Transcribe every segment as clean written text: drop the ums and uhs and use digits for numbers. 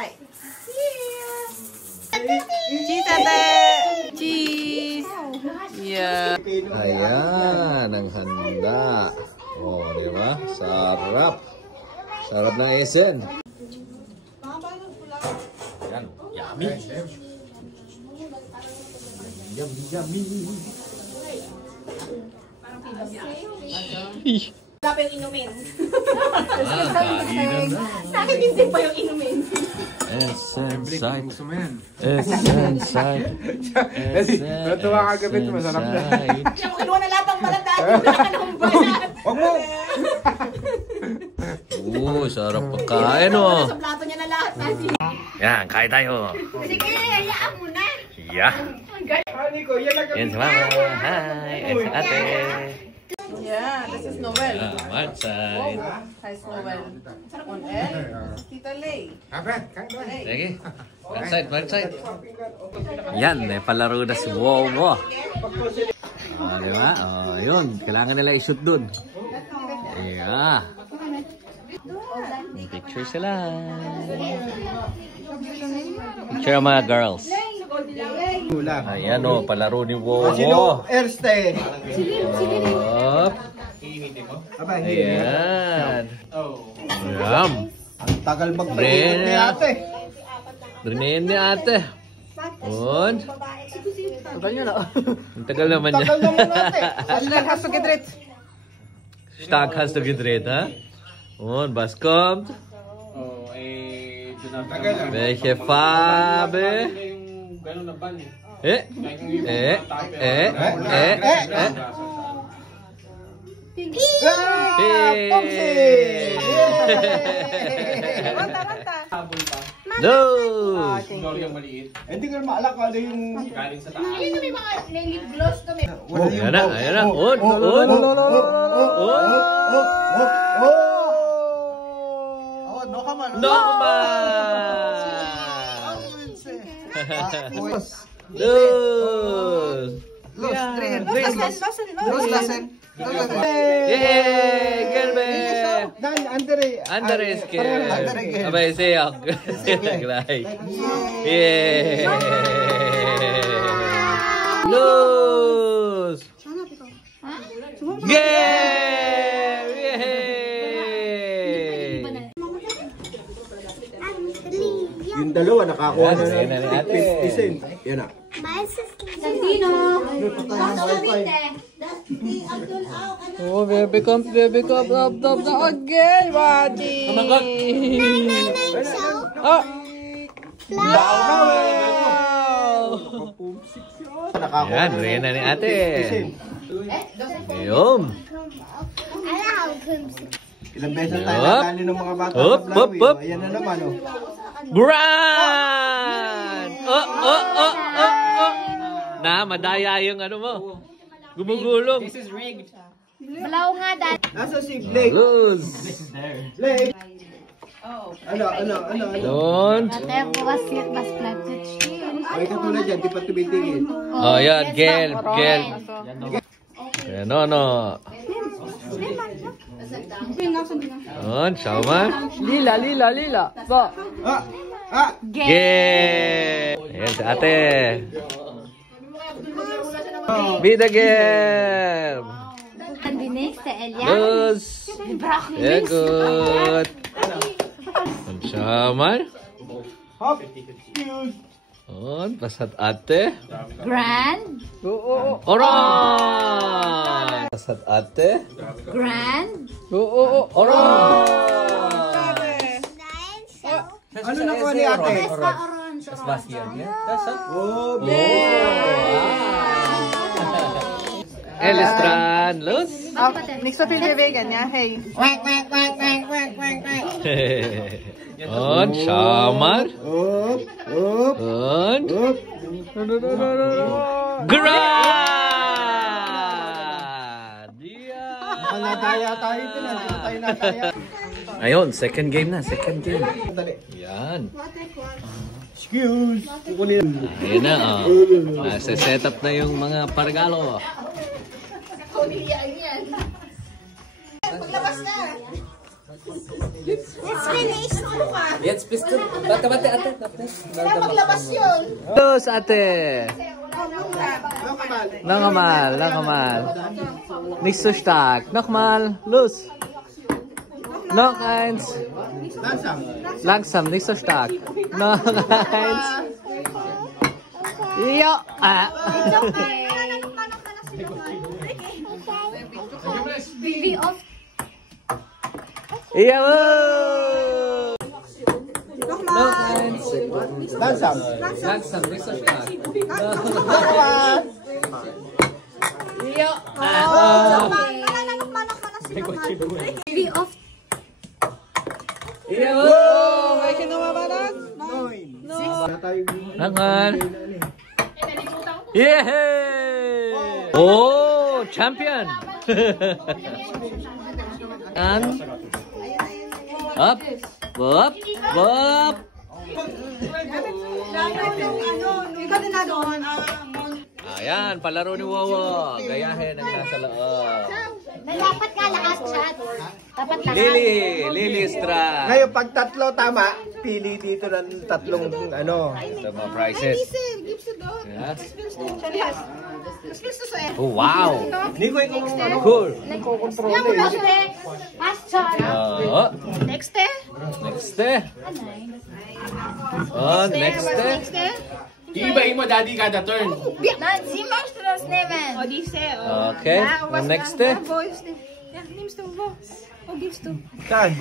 Right. Cheese, ate! Cheese! Yeah. Ayan, ang handa. Oh, di ba? Sarap. Sarap na esen. Ayan, yummy. Yummy, yummy. Dapat yung inumin. Kainan na. Sa akin hindi pa yung inumin. Esen side. Esen side. Natuwa ka gabit, masarap na. Siya mo kinuha na lahat ng balat dahil wala ng balat. Huwag mo! Sarap pagkain oh. Sa plato niya na lahat. Yan, kain tayo. Sige, hayaan mo na. Yeah. Nico, yan lang Yan sa mama. Hi. Yan sa ate. Yeah, this is Noel. One side. Hi, Noel. On L. This is Tita Lay. Sige. One side, one side. Yan, may palaro na si Wowo. Di ba? Yun. Kailangan nila i-shoot dun. Yeah. Picture sila. Picture ang mga girls. Ayan o, palaro ni Wowo. Erste. Ayan. Ayan. Ang tagal mag-break ni ate. Brinin ni ate. On. Tagal nyo na. Ang tagal naman niya. Tagal naman ate. Hashtag has to get rich. Stag has to get red, ha? On, baskom. Welche Farbe? No! Hindi ko na maalak kung ano yung galing sa taas. Ayun na may mga lip gloss kami. Ayan na, ayan na. On, on. On. No kaman. No Yay! Gelbe! Dan, Andres ke. Abay, seyak. Seyak lai. Yay! Lose! Game! Yay! yung dalawa nakakuha na Yan, ng yan, 50 cents. Yan na. Santino! Oh, baby come up again, Wadi. Oh! Yan, rin na ni ate. Ayun. Ilang beses tayo natali ng mga bata Up, sa up, up. Blawi. Ayan na naman, oh. Grand! Na, madaya yung ano mo. Gumugulong. This is rigged. Malaw nga dad. Nasa si Blake. Lose. Blake. Ano? Don't. Ate, bukas mas planted chill. Ay, katulad yan, di pa tumitingin. Oh, yan. Gel. No. On, sama. Lila. Ba. Gel. Ayan si ate. Bida game. And the next, Elia. Lose. Yeah, good. On, sama. Hop. Excuse. On, pasat ate. Grand. Oran. Pasat ate. Grand. Oran. Ano nakuha ni ate? Orange. Oh, Elistran, lose. Next pa pili vegan niya. Hey. On, Shamar. Up. On. Grand! Nataya tayo ito na. Ayun, second game na. Dali. Yan. Excuse. Kukunin. Ayun na, oh. Nasa setup na yung mga pargalo. Paglabas na. It's finished. Jetzt bist du. Warte, ate. Kailangan maglabas yun. Los, ate. Noch einmal. Nicht so stark. Nochmal. Los. Noch eins. Langsam, nicht so stark. Noch eins. Ja. Wie oft? Jawohl. Noch eins. Langsam. Langsam, nicht so stark. Ja. Wie oft? Jawohl. Welche Nummer war das? Langan. Yay! Oh, champion. And up. Ayan, palaro ni Wawa. Gayahin ang nasa loob. Dapat ka lahat, chat. Dapat lahat. Lily strike. Ngayon, pag tatlo tama, pili dito ng tatlong ano. Ito mga prizes. Yes. Yes. Oh, wow. Hindi ko ikaw Cool. Yang udah Pastor. Oh, Next eh. next eh. Oh, next eh. Iibahin mo, daddy, kada turn. Nancy Mastros nemen. Okay, next eh. Saan?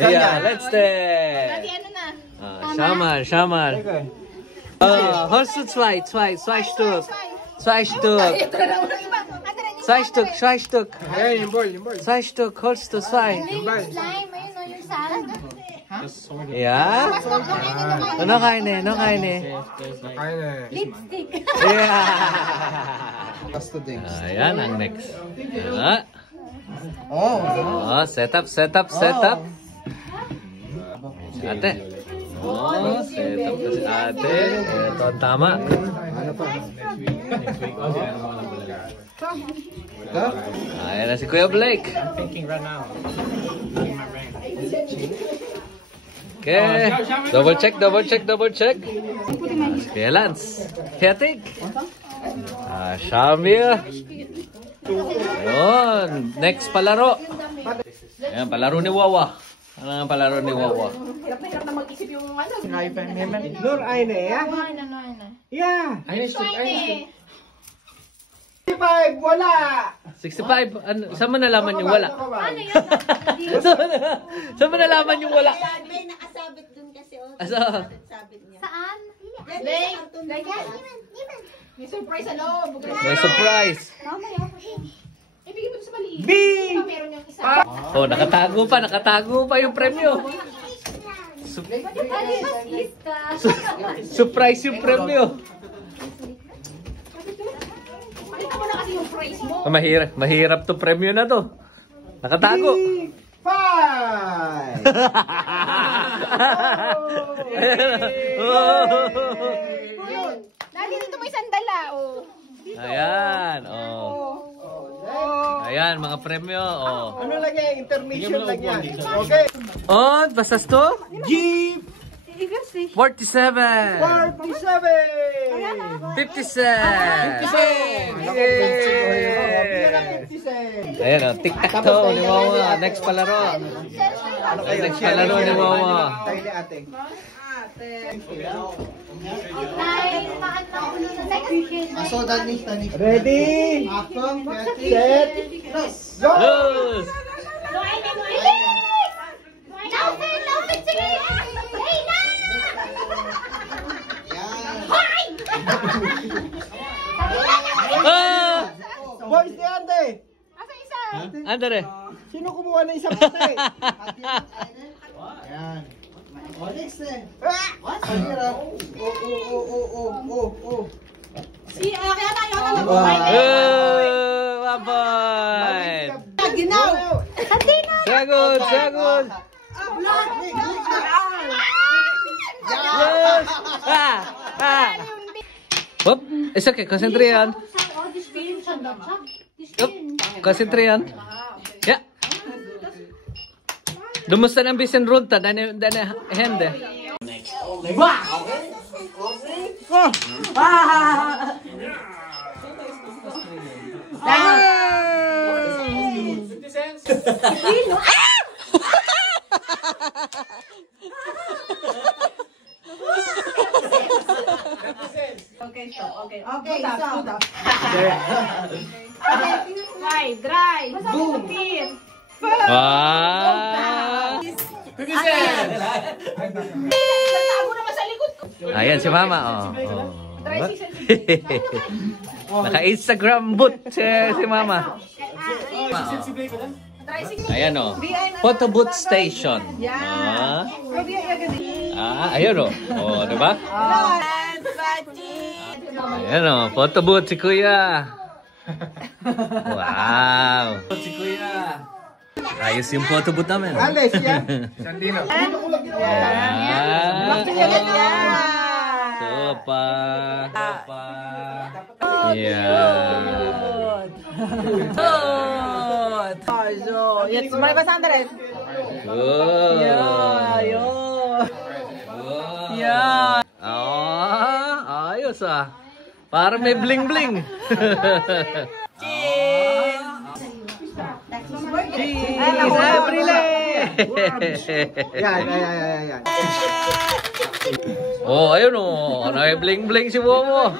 Yeah, let's stay. Shaman. Holst du zwei Stück. Zwei Stück. Ayan, yung ball. Zwei Stück, holst du zwei. Slime, ayun o yung salad. Ja? Noch eine. Lipstick. Yeah. Basta din. Ayan ang next. Ah. Oh. Oh, set up. Ate. Oh, set up kasi ate. Ito ang tama. Ayan na si Kuya Blake. Okay. Double check. Kuya Lance. Fertig. Shamir. Yun. Next palaro. Ayan, palaro ni Wawa. Ano ang palaro ni Wawa? Nur eine, ja? Ja. 65, wala. 65. Ano, saan mo nalaman yung wala? Ano yun? Saan mo nalaman yung wala? May nakasabit dun kasi. Asa? Sabit niya. Saan? May surprise ano? May surprise. Ibigay mo sa maliit. B. Meron yung isa. Oh, nakatago pa yung premyo. Surprise yung premyo. Pakita mo na kasi yung prize mo. Oh, mahirap to premyo na to. Nakatago. 5. Lagi dito may sandala. Ayan, oh. Ayan, mga premyo, oh. Ano lang yan? Intermission lang yan. Okay. Und, was hast du? Jeep 47. 47. 50 cent. Ayan, oh. Tic-tac-toe ni Wawa. Next palaro. Next palaro ni Wawa. Tayo ni ate. Ready? Set. Go! Los! Ah! Boys ni ate. Andre. Sino kumuha ng isang ate? Ayan. Next eh. What? Kaya tayo ka lang. One point. Ginaw. Second. Yes. Hop, it's okay. Konsentrieren. Hop, konsentrieren. Ja. Dumusta ng bisin runta? Dani hende. Okay, stop. Okay, stop. Dry. Boom. Wow! Nagtago naman sa likod ko. Ayan si Mama. Oh. Naka-Instagram boot si Mama. Ayan o. Photo booth station. Ayan o. Oh, diba? Ayan o. Photo booth si Kuya. Wow. Si Kuya. Ayos yung photo booth namin. Alis yan. Sandino. Sopa. Yeah. Jetzt mal was anderes. Good. Ja. Oh, ayos ah. Parang may bling-bling. Cheese, Aprile. Yan. Oh, ayun oh. May bling-bling si Momo.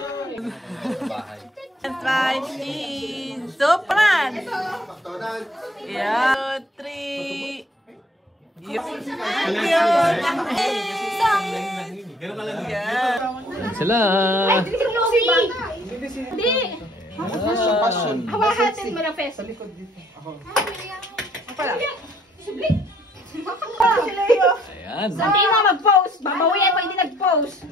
Zwei cheese. Sopran. Ja, 3. Sila. Hindi. Hawahatin mo na fest. Ayan. Hindi na mag-post. Babawian pa hindi nag-post.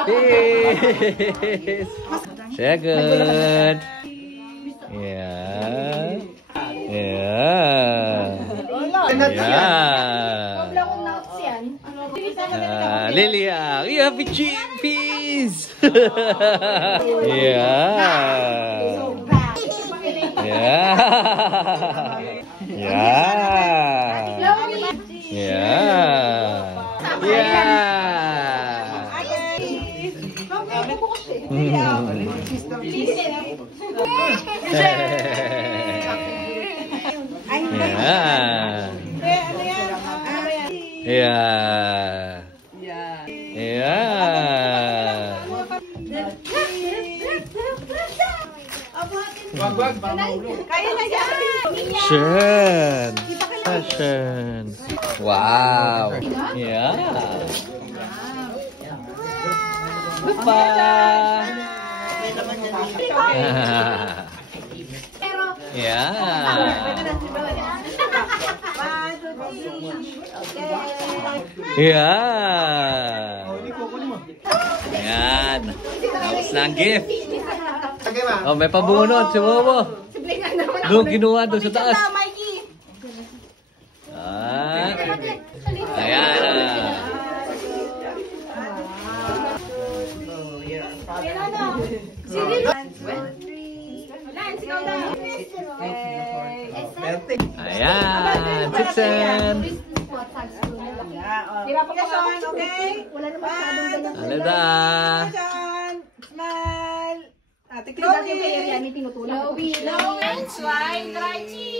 Okay. Cheers. Second. Yeah. Lilia, you have a cheese. Session. Wow. Yeah. Goodbye. Yeah. Yeah. Ayan. Tapos na ang gift. Oh, may pabunot si Momo. Doon, kinuha doon sa taas. Ayan. Ayan. Sitsen. Tira pa kason, okay? Wala na masyadong ganyan. Alada. Smile. Ate Chloe. Tinutulak. Low and dry cheese.